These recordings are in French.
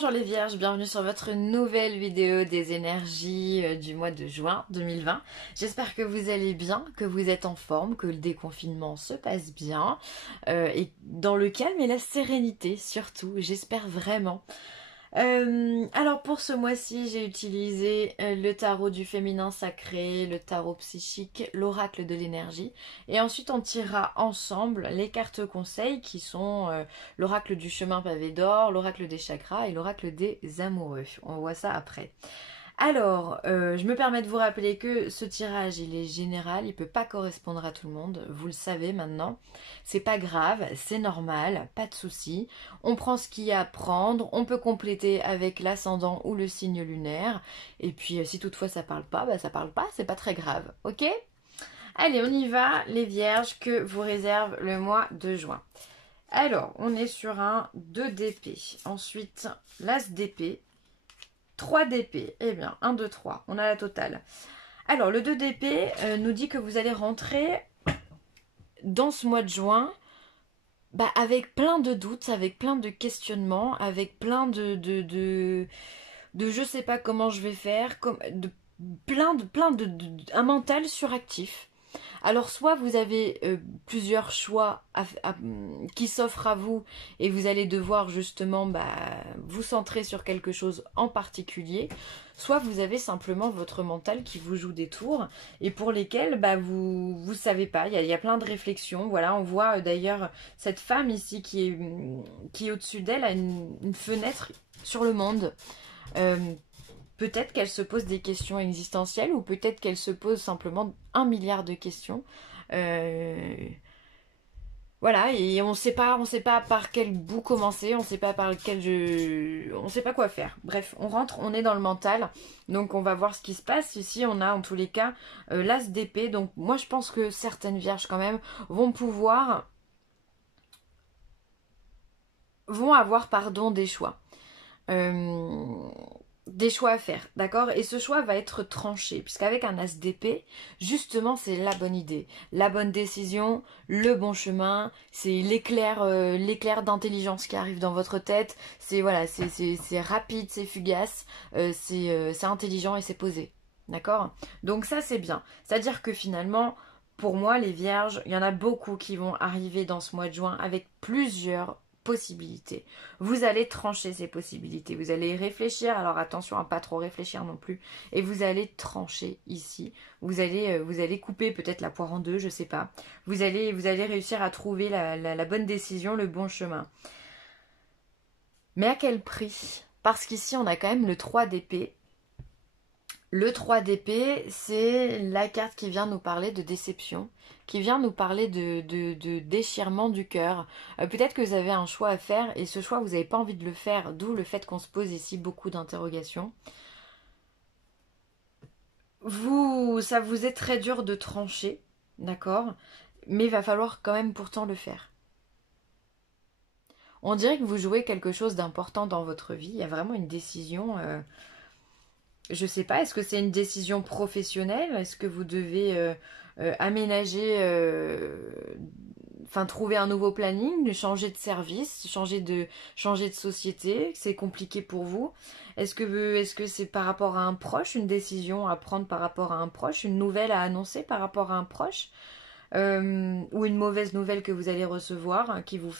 Bonjour les vierges, bienvenue sur votre nouvelle vidéo des énergies du mois de juin 2020. J'espère que vous allez bien, que vous êtes en forme, que le déconfinement se passe bien et dans le calme et la sérénité surtout, j'espère vraiment. Alors pour ce mois-ci, j'ai utilisé le tarot du féminin sacré, le tarot psychique, l'oracle de l'énergie. Et ensuite, on tirera ensemble les cartes conseils qui sont l'oracle du chemin pavé d'or, l'oracle des chakras et l'oracle des amoureux. On voit ça après. Alors, je me permets de vous rappeler que ce tirage, il est général, il peut pas correspondre à tout le monde, vous le savez maintenant. C'est pas grave, c'est normal, pas de souci. On prend ce qu'il y a à prendre, on peut compléter avec l'ascendant ou le signe lunaire. Et puis, si toutefois ça parle pas, bah ça parle pas, c'est pas très grave, ok? Allez, on y va, les vierges, que vous réserve le mois de juin. Alors, on est sur un 2 d'épée, ensuite l'as d'épée. 3 d'épée, eh bien, 1, 2, 3, on a la totale. Alors, le 2 d'épée nous dit que vous allez rentrer dans ce mois de juin avec plein de doutes, avec plein de questionnements, avec plein de je sais pas comment je vais faire, un mental suractif. Alors soit vous avez plusieurs choix qui s'offrent à vous et vous allez devoir justement vous centrer sur quelque chose en particulier, soit vous avez simplement votre mental qui vous joue des tours et pour lesquels vous savez pas, il y a plein de réflexions. Voilà, on voit d'ailleurs cette femme ici qui est au-dessus d'elle, a une fenêtre sur le monde. Peut-être qu'elle se pose des questions existentielles ou peut-être qu'elle se pose simplement 1 milliard de questions. Voilà, et on sait pas par quel bout commencer, on sait pas par lequel on sait pas quoi faire. Bref, on rentre, on est dans le mental, donc on va voir ce qui se passe. Ici, on a en tous les cas l'as d'épée. Donc moi, je pense que certaines vierges quand même vont avoir des choix. Des choix à faire, d'accord? Et ce choix va être tranché, puisqu'avec un as d'épée, justement, c'est la bonne idée, la bonne décision, le bon chemin, c'est l'éclair d'intelligence qui arrive dans votre tête, c'est voilà, c'est rapide, c'est fugace, c'est intelligent et c'est posé, d'accord? Donc ça, c'est bien. C'est-à-dire que finalement, pour moi, les vierges, il y en a beaucoup qui vont arriver dans ce mois de juin avec plusieurs possibilités. Vous allez trancher ces possibilités, vous allez réfléchir, alors attention à pas trop réfléchir non plus, et vous allez trancher ici, vous allez couper peut-être la poire en deux, je sais pas, vous allez réussir à trouver la bonne décision, le bon chemin. Mais à quel prix? Parce qu'ici on a quand même le 3 d'épée. Le 3 d'épée, c'est la carte qui vient nous parler de déception, qui vient nous parler de déchirement du cœur. Peut-être que vous avez un choix à faire et ce choix, vous n'avez pas envie de le faire, d'où le fait qu'on se pose ici beaucoup d'interrogations. Ça vous est très dur de trancher, d'accord? Mais il va falloir quand même pourtant le faire. On dirait que vous jouez quelque chose d'important dans votre vie, il y a vraiment une décision... Je sais pas, est-ce que c'est une décision professionnelle? Est-ce que vous devez aménager, trouver un nouveau planning, changer de service, changer de société? C'est compliqué pour vous? Est-ce que c'est par rapport à un proche, une décision à prendre par rapport à un proche, une nouvelle à annoncer par rapport à un proche? Ou une mauvaise nouvelle que vous allez recevoir, hein, qui vous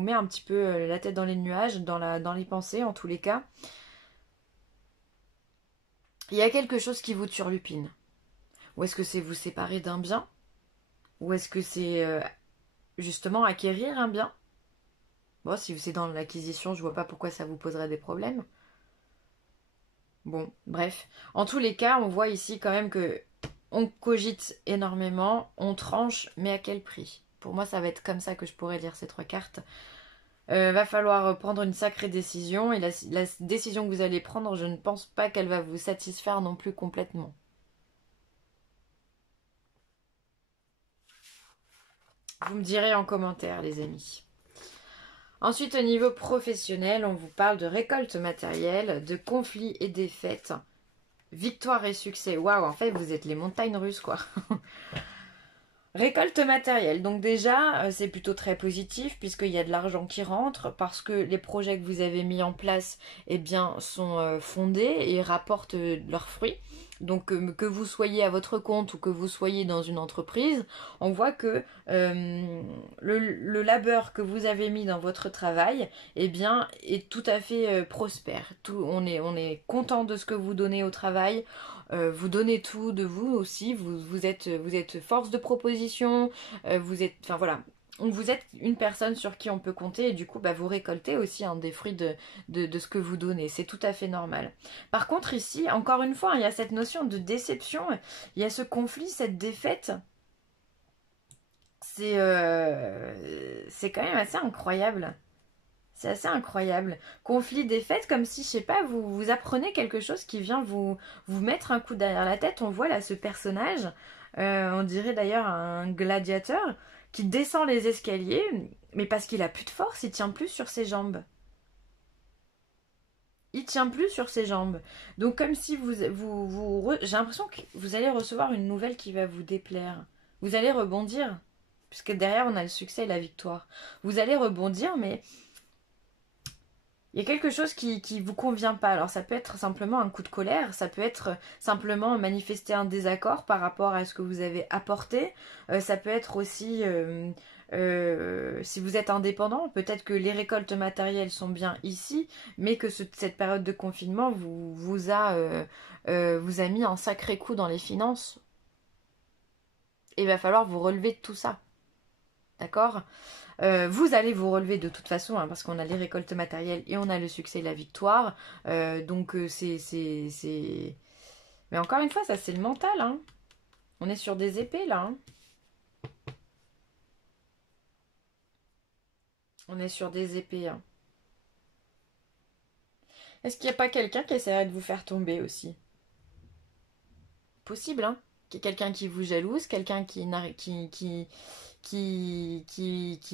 met un petit peu la tête dans les nuages, dans les pensées en tous les cas. Il y a quelque chose qui vous turlupine. Ou est-ce que c'est vous séparer d'un bien? Ou est-ce que c'est justement acquérir un bien? Bon, si c'est dans l'acquisition, je vois pas pourquoi ça vous poserait des problèmes. Bon, bref. En tous les cas, on voit ici quand même que on cogite énormément, on tranche, mais à quel prix? Pour moi, ça va être comme ça que je pourrais lire ces 3 cartes. Va falloir prendre une sacrée décision et la décision que vous allez prendre, je ne pense pas qu'elle va vous satisfaire non plus complètement. Vous me direz en commentaire, les amis. Ensuite, au niveau professionnel, on vous parle de récolte matérielle, de conflits et défaites, victoire et succès. Waouh, en fait, vous êtes les montagnes russes, quoi. Récolte matérielle, donc déjà c'est plutôt très positif puisqu'il y a de l'argent qui rentre parce que les projets que vous avez mis en place eh bien, sont fondés et rapportent leurs fruits. Donc que vous soyez à votre compte ou que vous soyez dans une entreprise, on voit que le labeur que vous avez mis dans votre travail eh bien, est tout à fait prospère. On est content de ce que vous donnez au travail. Vous donnez tout de vous aussi, vous êtes force de proposition, vous êtes, enfin voilà, vous êtes une personne sur qui on peut compter et du coup bah, vous récoltez aussi des fruits de ce que vous donnez, c'est tout à fait normal. Par contre ici, encore une fois, il y a cette notion de déception, il y a ce conflit, cette défaite, c'est quand même assez incroyable. C'est assez incroyable. Conflit défaite, comme si, je sais pas, vous apprenez quelque chose qui vient vous mettre un coup derrière la tête. On voit là ce personnage, on dirait d'ailleurs un gladiateur, qui descend les escaliers, mais parce qu'il a plus de force, il tient plus sur ses jambes. Il tient plus sur ses jambes. Donc comme si j'ai l'impression que vous allez recevoir une nouvelle qui va vous déplaire. Vous allez rebondir, puisque derrière on a le succès et la victoire. Vous allez rebondir, mais il y a quelque chose qui vous convient pas. Alors ça peut être simplement un coup de colère, ça peut être simplement manifester un désaccord par rapport à ce que vous avez apporté. Ça peut être aussi, si vous êtes indépendant, peut-être que les récoltes matérielles sont bien ici, mais que cette période de confinement vous a mis un sacré coup dans les finances. Et il va falloir vous relever de tout ça. D'accord? Vous allez vous relever de toute façon, hein, parce qu'on a les récoltes matérielles et on a le succès et la victoire. Donc c'est... Mais encore une fois, ça c'est le mental. Hein. On est sur des épées là. Hein. On est sur des épées. Hein. Est-ce qu'il n'y a pas quelqu'un qui essaierait de vous faire tomber aussi? Possible, hein? Quelqu'un qui vous jalouse, quelqu'un qui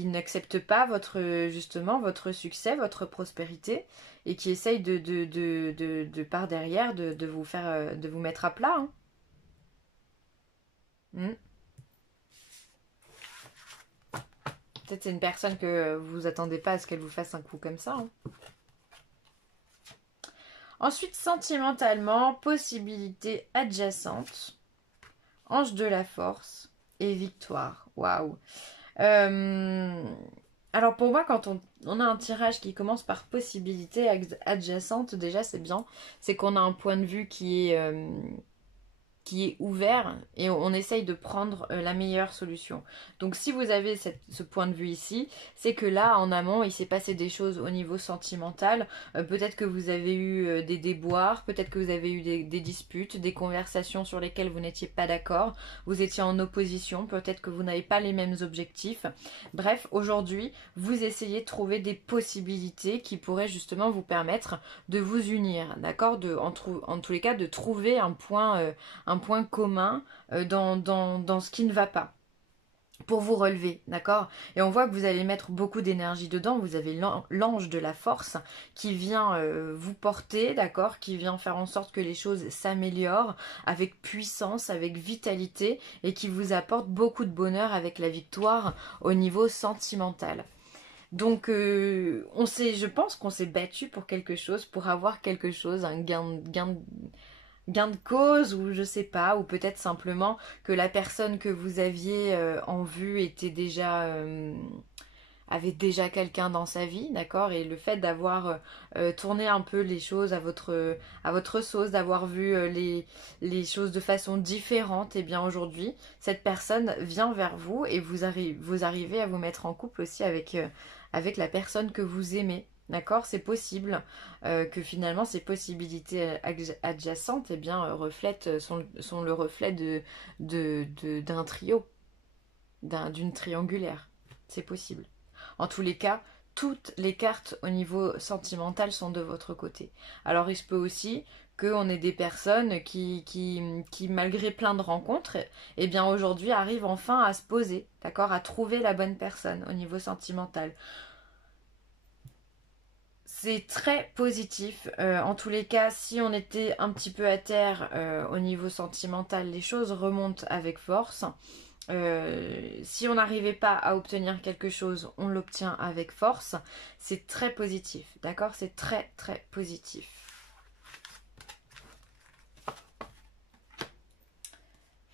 n'accepte pas justement votre succès, votre prospérité et qui essaye de par derrière de vous faire de vous mettre à plat. Hein. Hmm. Peut-être c'est une personne que vous attendez pas à ce qu'elle vous fasse un coup comme ça. Hein. Ensuite, sentimentalement, possibilité adjacente, ange de la force et victoire. Waouh! Alors pour moi, quand on a un tirage qui commence par possibilité adjacente, déjà c'est bien. C'est qu'on a un point de vue qui est ouvert et on essaye de prendre la meilleure solution. Donc si vous avez ce point de vue ici, c'est que là en amont il s'est passé des choses au niveau sentimental, peut-être que vous avez eu des déboires, peut-être que vous avez eu des disputes, des conversations sur lesquelles vous n'étiez pas d'accord, vous étiez en opposition, peut-être que vous n'avez pas les mêmes objectifs. Bref, aujourd'hui vous essayez de trouver des possibilités qui pourraient justement vous permettre de vous unir, d'accord, en tous les cas de trouver un point commun dans ce qui ne va pas pour vous relever, d'accord? Et on voit que vous allez mettre beaucoup d'énergie dedans, vous avez l'ange de la force qui vient vous porter, d'accord? Qui vient faire en sorte que les choses s'améliorent avec puissance, avec vitalité et qui vous apporte beaucoup de bonheur avec la victoire au niveau sentimental. Donc, je pense qu'on s'est battu pour quelque chose, pour avoir quelque chose, un gain de cause ou je sais pas, ou peut-être simplement que la personne que vous aviez en vue avait déjà quelqu'un dans sa vie, d'accord? Et le fait d'avoir tourné un peu les choses à votre sauce, d'avoir vu les choses de façon différente, et bien aujourd'hui, cette personne vient vers vous et vous arrivez à vous mettre en couple aussi avec la personne que vous aimez. D'accord, c'est possible que finalement ces possibilités adjacentes eh bien, sont le reflet d'un trio, d'une triangulaire. C'est possible. En tous les cas, toutes les cartes au niveau sentimental sont de votre côté. Alors il se peut aussi qu'on ait des personnes qui, malgré plein de rencontres, eh bien aujourd'hui arrivent enfin à se poser, d'accord, à trouver la bonne personne au niveau sentimental. C'est très positif. En tous les cas, si on était un petit peu à terre au niveau sentimental, les choses remontent avec force. Si on n'arrivait pas à obtenir quelque chose, on l'obtient avec force. C'est très positif, d'accord? C'est très très positif.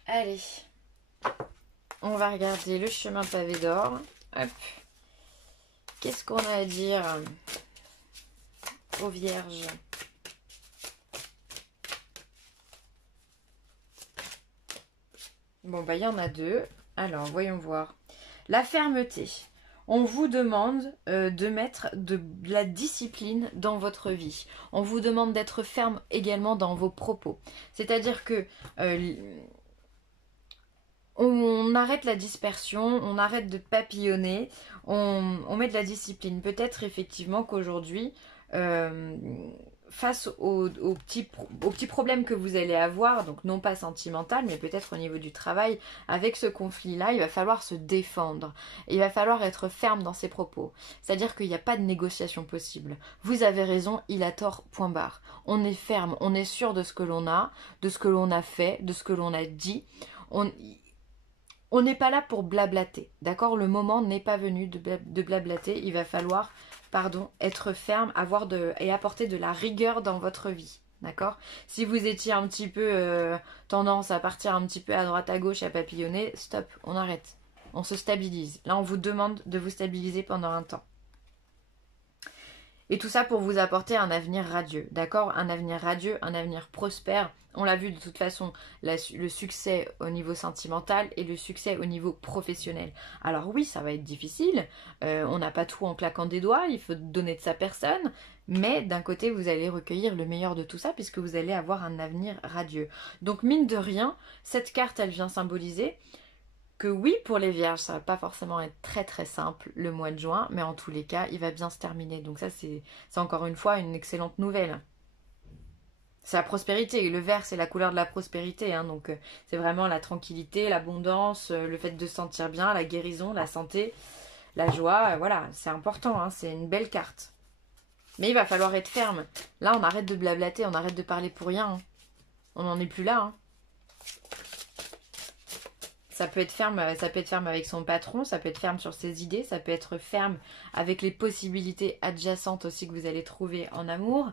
Allez, on va regarder le chemin pavé d'or. Hop. Qu'est-ce qu'on a à dire aux vierges? Bon, bah, il y en a deux. Alors, voyons voir. La fermeté. On vous demande de mettre de la discipline dans votre vie. On vous demande d'être ferme également dans vos propos. C'est-à-dire que on arrête la dispersion, on arrête de papillonner, on met de la discipline. Peut-être effectivement qu'aujourd'hui, face aux petits problèmes que vous allez avoir, donc non pas sentimental, mais peut-être au niveau du travail, avec ce conflit-là, il va falloir se défendre. Et il va falloir être ferme dans ses propos. C'est-à-dire qu'il n'y a pas de négociation possible. Vous avez raison, il a tort, point barre. On est ferme, on est sûr de ce que l'on a, de ce que l'on a fait, de ce que l'on a dit. On n'est pas là pour blablater, d'accord? Le moment n'est pas venu de blablater. Il va falloir, pardon, être ferme, et apporter de la rigueur dans votre vie, d'accord? Si vous étiez un petit peu tendance à partir un petit peu à droite à gauche, à papillonner, stop, on arrête. On se stabilise. Là, on vous demande de vous stabiliser pendant un temps. Et tout ça pour vous apporter un avenir radieux, d'accord? Un avenir radieux, un avenir prospère. On l'a vu de toute façon, le succès au niveau sentimental et le succès au niveau professionnel. Alors oui, ça va être difficile, on n'a pas tout en claquant des doigts, il faut donner de sa personne, mais d'un côté, vous allez recueillir le meilleur de tout ça puisque vous allez avoir un avenir radieux. Donc mine de rien, cette carte, elle vient symboliser que oui, pour les vierges, ça va pas forcément être très très simple le mois de juin, mais en tous les cas, il va bien se terminer. Donc ça, c'est encore une fois une excellente nouvelle. C'est la prospérité, le vert c'est la couleur de la prospérité, hein, donc c'est vraiment la tranquillité, l'abondance, le fait de se sentir bien, la guérison, la santé, la joie, voilà, c'est important, hein, c'est une belle carte. Mais il va falloir être ferme. Là, on arrête de blablater, on arrête de parler pour rien. Hein. On n'en est plus là. Hein. Ça peut être ferme avec son patron, ça peut être ferme sur ses idées, ça peut être ferme avec les possibilités adjacentes aussi que vous allez trouver en amour.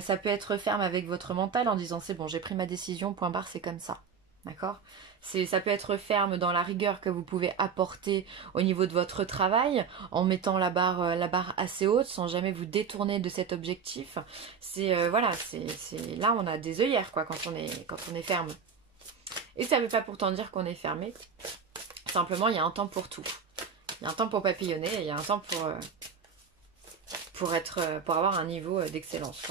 Ça peut être ferme avec votre mental en disant c'est bon, j'ai pris ma décision, point barre, c'est comme ça. D'accord ? Ça peut être ferme dans la rigueur que vous pouvez apporter au niveau de votre travail en mettant la barre assez haute sans jamais vous détourner de cet objectif. Voilà, là on a des œillères quoi quand on est ferme. Et ça ne veut pas pourtant dire qu'on est fermé. Simplement, il y a un temps pour tout. Il y a un temps pour papillonner et il y a un temps pour avoir un niveau d'excellence.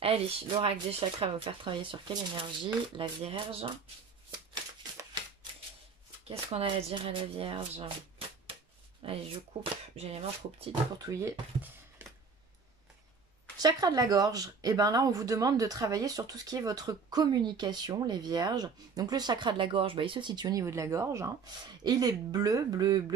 Allez, l'oracle des chakras va vous faire travailler sur quelle énergie? La Vierge. Qu'est-ce qu'on a à dire à la Vierge? Allez, je coupe. J'ai les mains trop petites pour touiller. Chakra de la gorge, et bien là on vous demande de travailler sur tout ce qui est votre communication, les vierges. Donc le chakra de la gorge, il se situe au niveau de la gorge, hein, et il est bleu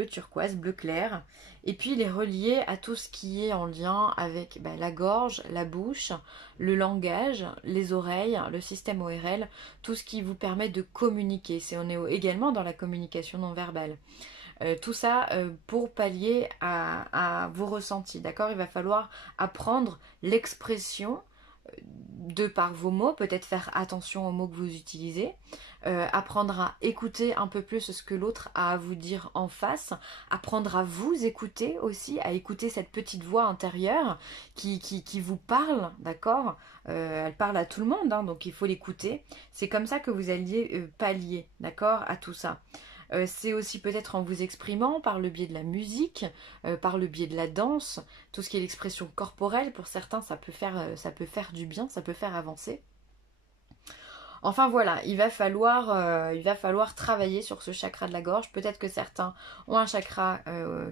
turquoise, bleu clair. Et puis il est relié à tout ce qui est en lien avec la gorge, la bouche, le langage, les oreilles, le système ORL, tout ce qui vous permet de communiquer. On est également dans la communication non verbale. Tout ça pour pallier à vos ressentis, d'accord? Il va falloir apprendre l'expression de par vos mots, peut-être faire attention aux mots que vous utilisez, apprendre à écouter un peu plus ce que l'autre a à vous dire en face, apprendre à vous écouter aussi, à écouter cette petite voix intérieure qui vous parle, d'accord? Elle parle à tout le monde, hein, donc il faut l'écouter. C'est comme ça que vous alliez pallier, d'accord, à tout ça. C'est aussi peut-être en vous exprimant par le biais de la musique, par le biais de la danse, tout ce qui est l'expression corporelle. Pour certains, ça peut faire du bien, ça peut faire avancer. Enfin voilà, il va falloir travailler sur ce chakra de la gorge. Peut-être que certains ont un chakra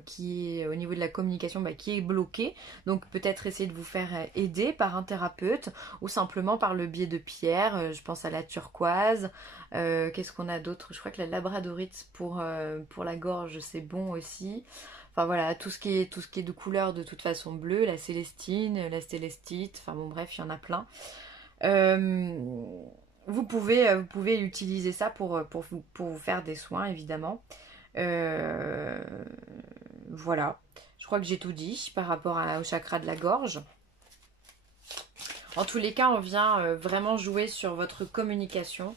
qui est au niveau de la communication qui est bloqué. Donc peut-être essayer de vous faire aider par un thérapeute ou simplement par le biais de pierres. Je pense à la turquoise. Qu'est-ce qu'on a d'autre? Je crois que la labradorite pour la gorge, c'est bon aussi. Enfin voilà, tout ce qui est de couleur de toute façon bleue, la célestine, la célestite, enfin bon bref, il y en a plein. Vous pouvez utiliser ça pour vous faire des soins, évidemment. Voilà. Je crois que j'ai tout dit par rapport au chakra de la gorge. En tous les cas, on vient vraiment jouer sur votre communication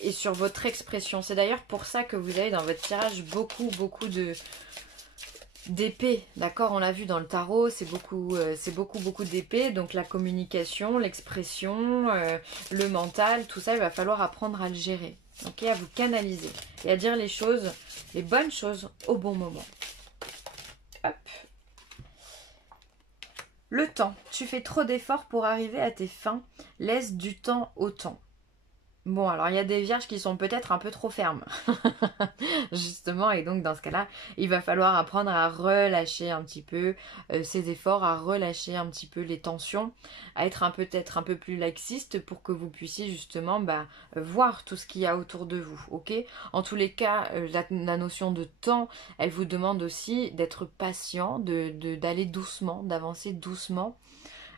et sur votre expression. C'est d'ailleurs pour ça que vous avez dans votre tirage beaucoup d'épées, d'accord? On l'a vu dans le tarot, c'est beaucoup d'épées. Donc la communication, l'expression, le mental, tout ça, il va falloir apprendre à le gérer, ok? À vous canaliser et à dire les choses, les bonnes choses au bon moment. Hop. Le temps. Tu fais trop d'efforts pour arriver à tes fins. Laisse du temps au temps. Bon, alors il y a des vierges qui sont peut-être un peu trop fermes, justement, et donc dans ce cas-là, il va falloir apprendre à relâcher un petit peu ses efforts, à relâcher un petit peu les tensions, à être peut-être un peu plus laxiste pour que vous puissiez justement voir tout ce qu'il y a autour de vous, ok? En tous les cas, la notion de temps, elle vous demande aussi d'être patient, d'aller doucement, d'avancer doucement.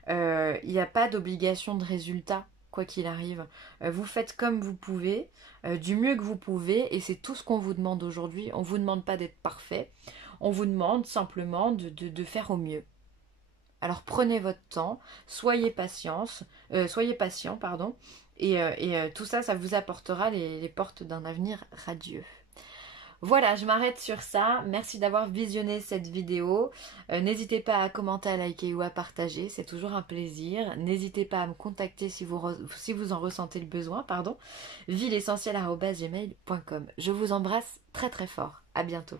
Il n'y a pas d'obligation de résultat quoi qu'il arrive. Vous faites comme vous pouvez, du mieux que vous pouvez, et c'est tout ce qu'on vous demande aujourd'hui. On ne vous demande pas d'être parfait, on vous demande simplement de faire au mieux. Alors prenez votre temps, soyez patient, pardon, et tout ça, ça vous apportera les portes d'un avenir radieux. Voilà, je m'arrête sur ça. Merci d'avoir visionné cette vidéo. N'hésitez pas à commenter, à liker ou à partager. C'est toujours un plaisir. N'hésitez pas à me contacter si vous en ressentez le besoin. Vie-l'essentiel@gmail.com. Je vous embrasse très très fort. À bientôt.